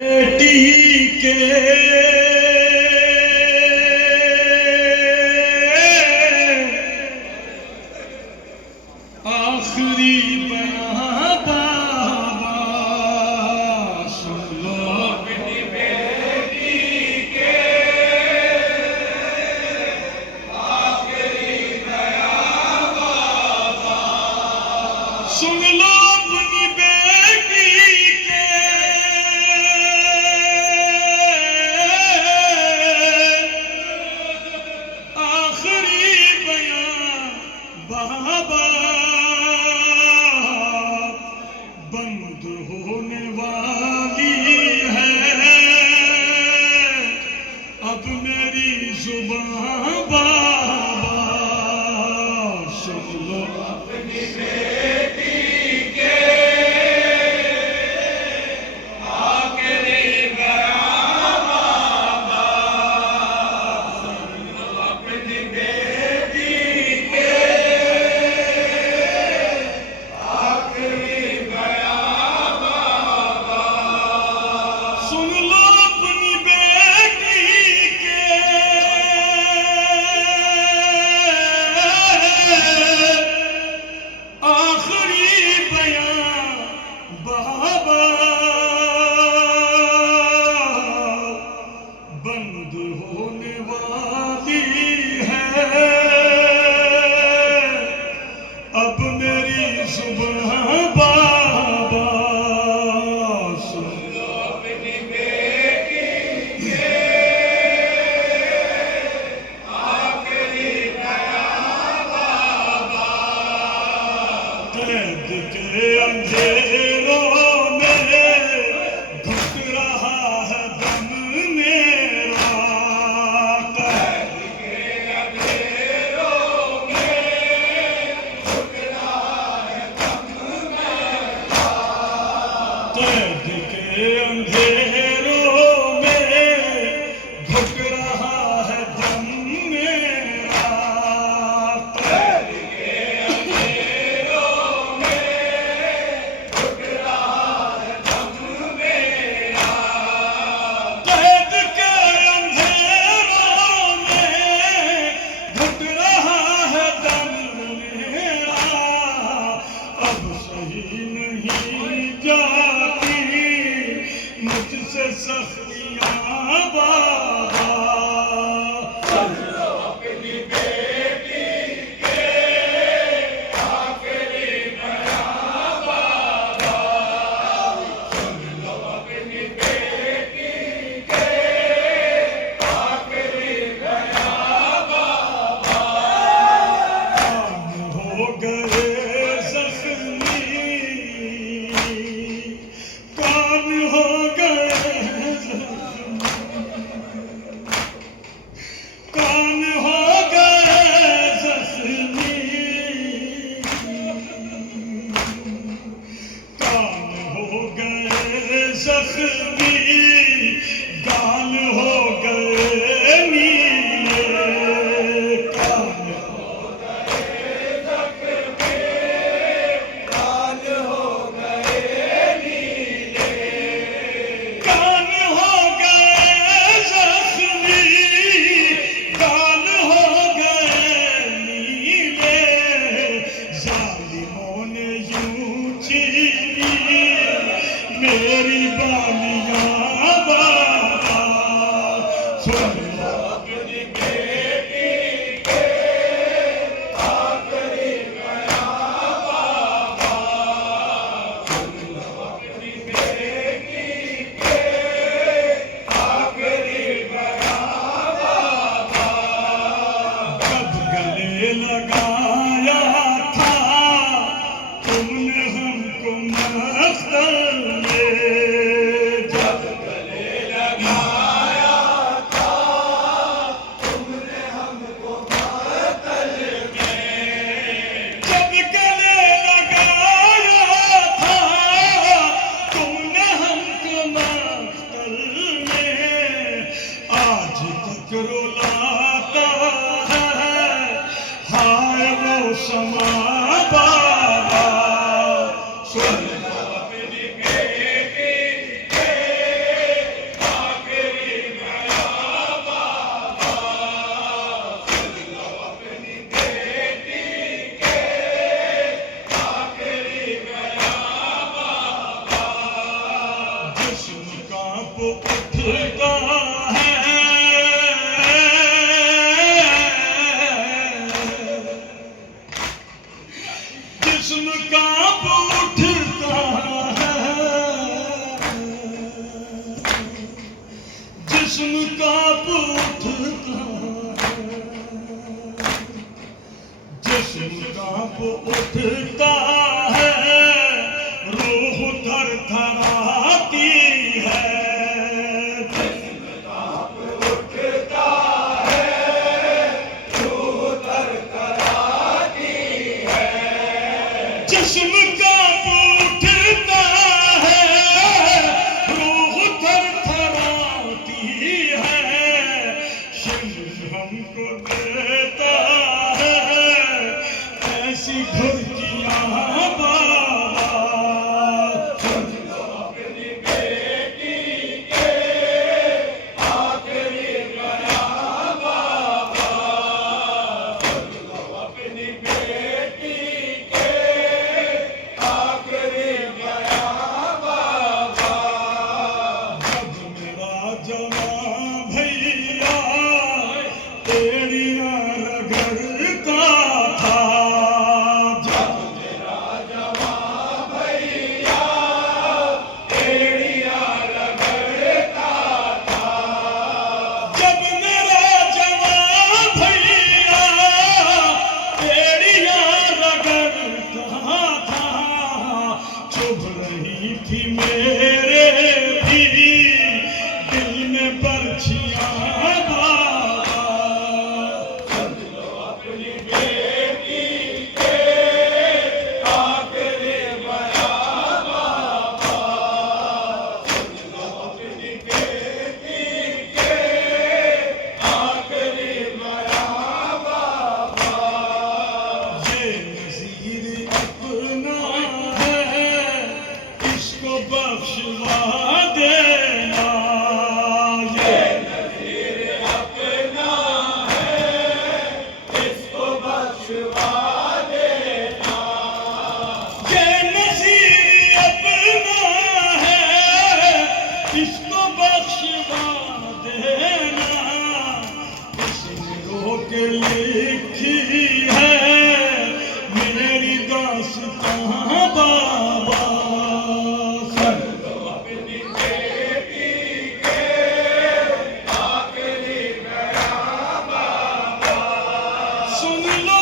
बेटी के आखिरी बयां बाबा सुन लो। अपनी बेटी के आखिरी बयां बाबा सुन लो। अपनी बेटी के आखिरी बयां बाबा बंद होने वाली है अब मेरी जुबान बाबा सुन लो। अपनी बेटी के आखिरी बयां बाबा सुन लो। अपनी बेटी के आखिरी बयां बाबा सुन लो। अपनी बेटी के आखिरी बयां बाबा बंद होने वाली है अब मेरी जुबान बाबा सुन लो। अपनी बेटी के आखिरी बयां बाबा कैद के अंधेरों में घुट रहा है दम मेरा। कैद के अंधेरों में घुट रहा है दम मेरा। कैद के अंधेरों में घुट रहा है दम मेरा। कैद के अंधेरों में घुट रहा है दम मेरा। कैद के अंधेरों में घुट रहा है दम मेरा। अब सही नहीं जाती मुझसे सख्तियां बाबा सुन लो। अपनी बेटी के आखिरी बयां बाबा सुन लो। अपनी बेटी के आखिरी बयां बाबा कान हो गए जख्मी कान हो गए कान हो गए जख्मी कान हो गए जख्मी गाल हो गए नीले। कान हो गए जख्मी गाल हो गए नीले। कान हो गए जख्मी गाल हो गए नीले। जालिमों ने यूं छीनी मेरी बालियां बाबा सुन लो। अपनी बेटी के आखिरी बयां बाबा सुन लो। अपनी बेटी के आखिरी बयां बाबा कब गले लगाया था तुमने हमको मख्तर में। जब गले लगाया था तुमने हमको मख्तर में। जब गले लगाया था तुमने हमको मख्तर में। आज तक रुलाता है हाय वो समा बाबा सुन लो। अपनी बेटी के जिस्म कांप उठता है, जिस्म कांप उठता है, जिस्म कांप उठता है, जिस्म कांप उठता है, रूह थरथराती है, जिस्म कांप उठता है, रूह थरथराती है। जिस्म कांप उठता है, रूह थरथराती है, शिव हमको देता है ऐसी धुर्कियां बाबा। सुन लो अपनी बेटी के आखिरी बयान बाबा, सुन लो अपनी बेटी के आखिरी बयान बाबा। जब मेरा जवान भैया एड़ियां रगड़ता था, जब मेरा जवान भैया एड़ियां रगड़ता था, जब मेरा जवान भैया एड़ियां रगड़ता था, चुभ रही थी मेरे भी दिल में बर्छियां बाबा। सुन लो अपनी बेटी के आखिरी बयान बाबा, सुन लो अपनी बेटी के आखिरी बयान बाबा। ये नज़ीर अपना है, इसको बख्शवा देना, ये नज़ीर अपना है, इसको बख्शवा देना। ये नज़ीर अपना है, इसको बख्शवा देना, इसने रोक लिखी है मेरी दास्तां बाबा। सुन लो अपनी बेटी के आखिरी बयान बाबा, सुन लो